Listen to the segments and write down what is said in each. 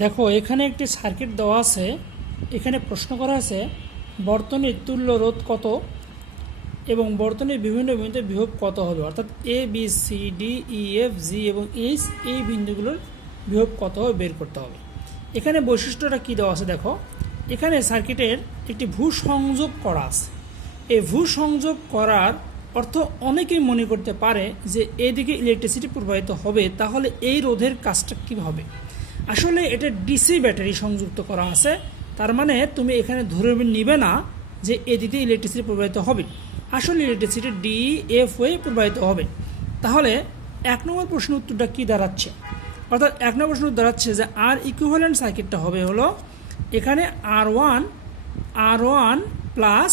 দেখো এখানে একটি সার্কিট দেওয়া আছে। এখানে প্রশ্ন করা আছে বর্তনীর তুল্য রোধ কত এবং বর্তনীর বিভিন্ন বিন্দুতে বিভব কত হবে, অর্থাৎ A B C D E F G এবং এইচ এই বিন্দুগুলোর বিভব কত হবে বের করতে হবে। এখানে বৈশিষ্ট্যটা কী দেওয়া আছে দেখো, এখানে সার্কিটের একটি ভূসংযোগ করা আছে। এই ভূসংযোগ করার অর্থ অনেকেই মনে করতে পারে যে এদিকে ইলেকট্রিসিটি প্রবাহিত হবে, তাহলে এই রোধের কাজটা কী হবে। আসলে এটা ডিসি ব্যাটারি সংযুক্ত করা আছে, তার মানে তুমি এখানে ধরে নিবে না যে এদিকে ইলেকট্রিসিটি প্রবাহিত হবে। আসলে ইলেকট্রিসিটি ডি এফ হয়ে প্রবাহিত হবে। তাহলে 1 নম্বর প্রশ্নের উত্তরটা কী দাঁড়াচ্ছে, অর্থাৎ 1 নম্বর প্রশ্ন দাঁড়াচ্ছে যে আর ইকুইভ্যালেন্ট সার্কিটটা হবে হলো এখানে আর ওয়ান প্লাস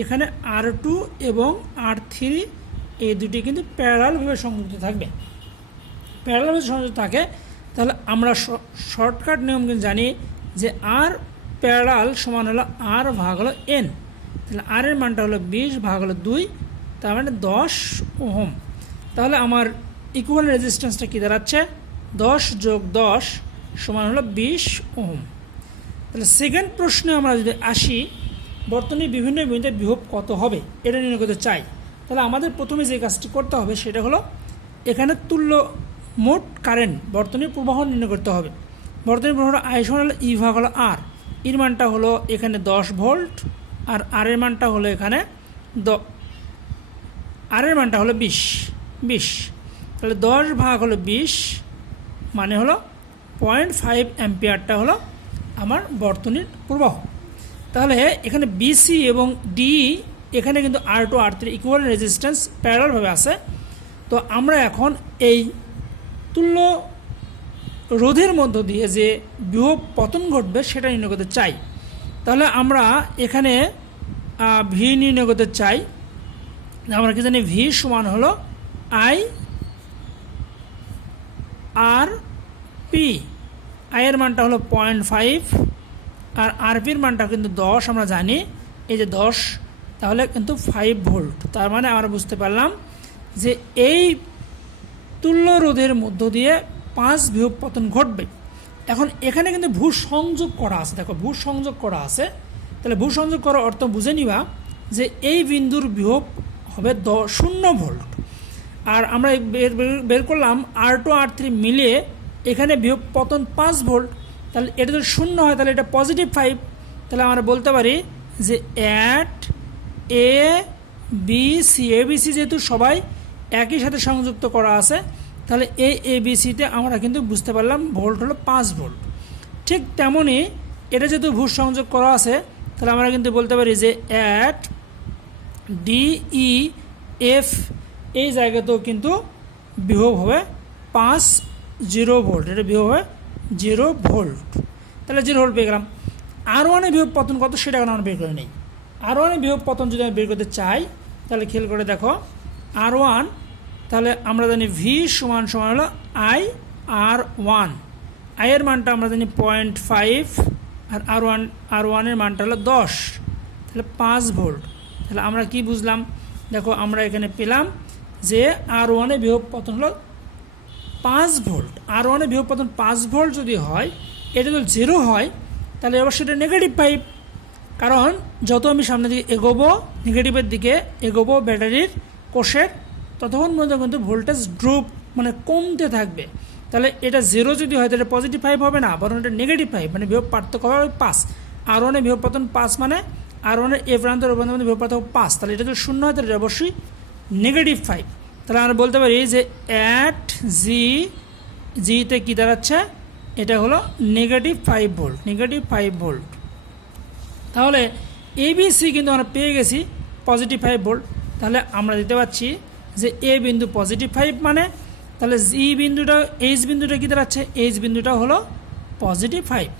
এখানে R2 এবং R3 এই দুটি কিন্তু প্যারালালভাবে সংযুক্ত থাকবে। প্যারালালভাবে সংযুক্ত থাকে, তাহলে আমরা শর্টকাট নিয়ম কিন্তু জানি যে আর প্যারালাল সমান হলো আর ভাগ হলো এন। তাহলে আর এর মানটা হলো 20 ভাগ হলো 2, তার মানে 10 ওহম। তাহলে আমার ইকুইভ্যালেন্ট রেজিস্ট্যান্সটা কী দাঁড়াচ্ছে, 10 যোগ 10 সমান হলো 20 ওহম। তাহলে সেকেন্ড প্রশ্নে আমরা যদি আসি বর্তনীর বিভিন্ন বিন্দুতে বিভব কত হবে এটা নির্ণয় করতে চাই, তাহলে আমাদের প্রথমে যে কাজটি করতে হবে সেটা হলো এখানে তুল্য মোট কারেন্ট বর্তনীর প্রবাহ নির্ণয় করতে হবে। বর্তনীর প্রবাহ আই সমান হলো ই ভাগ হলো আর, এর মানটা হলো এখানে 10 ভোল্ট আর আর এর মানটা হলো এখানে আর এর মানটা হলো 20। তাহলে 10 ভাগ হলো 20 মানে হলো 0.5 অ্যাম্পিয়ারটা হলো আমার বর্তনীর প্রবাহ। তাহলে এখানে বিসি এবং ডি এখানে কিন্তু R2 R3 ইকুইভ্যালেন্ট রেজিস্ট্যান্স প্যারালালভাবে আছে। তো আমরা এখন এই তুল্য রোধের মধ্য দিয়ে যে বিভব পতন ঘটবে সেটা নির্ণয় করতে চাই। তাহলে আমরা এখানে ভি নির্ণয় করতে চাই। আমরা কি জানি ভি সমান হলো আই আর পি। আই এর মানটা হলো 0.5 আর আরপির মানটা কিন্তু 10 আমরা জানি, এই যে 10, তাহলে কিন্তু 5 ভোল্ট। তার মানে আমরা বুঝতে পারলাম যে এই তুল্য রোধের মধ্য দিয়ে 5 বিভব পতন ঘটবে। এখন এখানে কিন্তু ভূসংযোগ করা আছে, দেখো ভূসংযোগ করা আছে। তাহলে ভূসংযোগ করার অর্থ বুঝে নিবা যে এই বিন্দুর বিভব হবে 0 ভোল্ট। আর আমরা বের করলাম R2 R3 মিলিয়ে এখানে বিভব পতন 5 ভোল্ট। তাহলে এটা যদি 0 হয় তাহলে এটা পজিটিভ 5। তাহলে আমরা বলতে পারি যে at A B C, A B C যেহেতু সবাই একই সাথে সংযুক্ত করা আছে, তাহলে এই এ বি সিতে আমরা কিন্তু বুঝতে পারলাম ভোল্ট হলো 5 ভোল্ট। ঠিক তেমনই এটা যেহেতু ভূ সংযোগ করা আছে, তাহলে আমরা কিন্তু বলতে পারি যে অ্যাট ডি ই এফ এই জায়গাতেও কিন্তু বিভব হবে 0 ভোল্ট, এটা বিভব হবে 0 ভোল্ট। তাহলে 0 ভোল্ট পেয়ে গেলাম। R1 এর বিভব পতন কত সেটা এখন আমরা বের করে নিই। R1 এর বিভব পতন যদি আমি বের করতে চাই তাহলে খেয়াল করে দেখো R1, তাহলে আমরা জানি ভি সমান হলো আই আর1। আই এর মানটা আমরা জানি 0.5 আর আর1 এর মানটা হলো 10, তাহলে 5 ভোল্ট। তাহলে আমরা কি বুঝলাম, দেখো আমরা এখানে পেলাম যে R1 এর বিভব পতন হলো 5 ভোল্ট। R1 এর বিভব পতন 5 ভোল্ট যদি হয়, এটা যদি 0 হয় তাহলে অবশ্যই এটা নেগেটিভ 5, কারণ যত আমি সামনের দিকে এগোবো নেগেটিভের দিকে এগোবো ব্যাটারির কোষের, ততক্ষণ পর্যন্ত কিন্তু ভোল্টেজ ড্রপ মানে কমতে থাকবে। তাহলে এটা 0 যদি হয় তাহলে পজিটিভ 5 হবে না, বরং এটা নেগেটিভ 5, মানে বিভব পার্থক্য হবে 5। R1 এর বিভব পতন 5 মানে R1 এর এ প্রান্ত ও প্রান্তের মধ্যে বিভব পার্থক্য 5, তাহলে এটা যদি 0 হয় তাহলে এটা অবশ্যই নেগেটিভ 5। তাহলে আমরা বলতে পারি যে অ্যাট জিতে কী দাঁড়াচ্ছে, এটা হলো নেগেটিভ 5 ভোল্ট, নেগেটিভ 5 ভোল্ট। তাহলে এবিসি কিন্তু আমরা পেয়ে গেছি পজিটিভ 5 ভোল্ট। তাহলে আমরা দিতে পারছি যে এ বিন্দু পজিটিভ 5 মানে, তাহলে জি বিন্দুটা এইচ বিন্দুটা কী দাঁড়াচ্ছে, এইচ বিন্দুটা হলো পজিটিভ 5,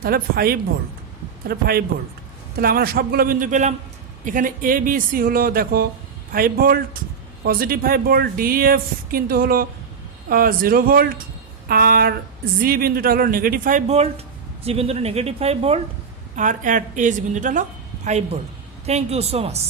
তাহলে 5 ভোল্ট, তাহলে 5 ভোল্ট। তাহলে আমরা সবগুলো বিন্দু পেলাম। এখানে এ বি সি হলো দেখো 5 ভোল্ট, পজিটিভ 5 ভোল্ট, ডিএফ কিন্তু হলো 0 ভোল্ট, আর জি বিন্দুটা হলো নেগেটিভ 5 ভোল্ট, জি বিন্দুটা নেগেটিভ 5 ভোল্ট, আর অ্যাট এইচ বিন্দুটা হলো 5 volt. Thank you so much.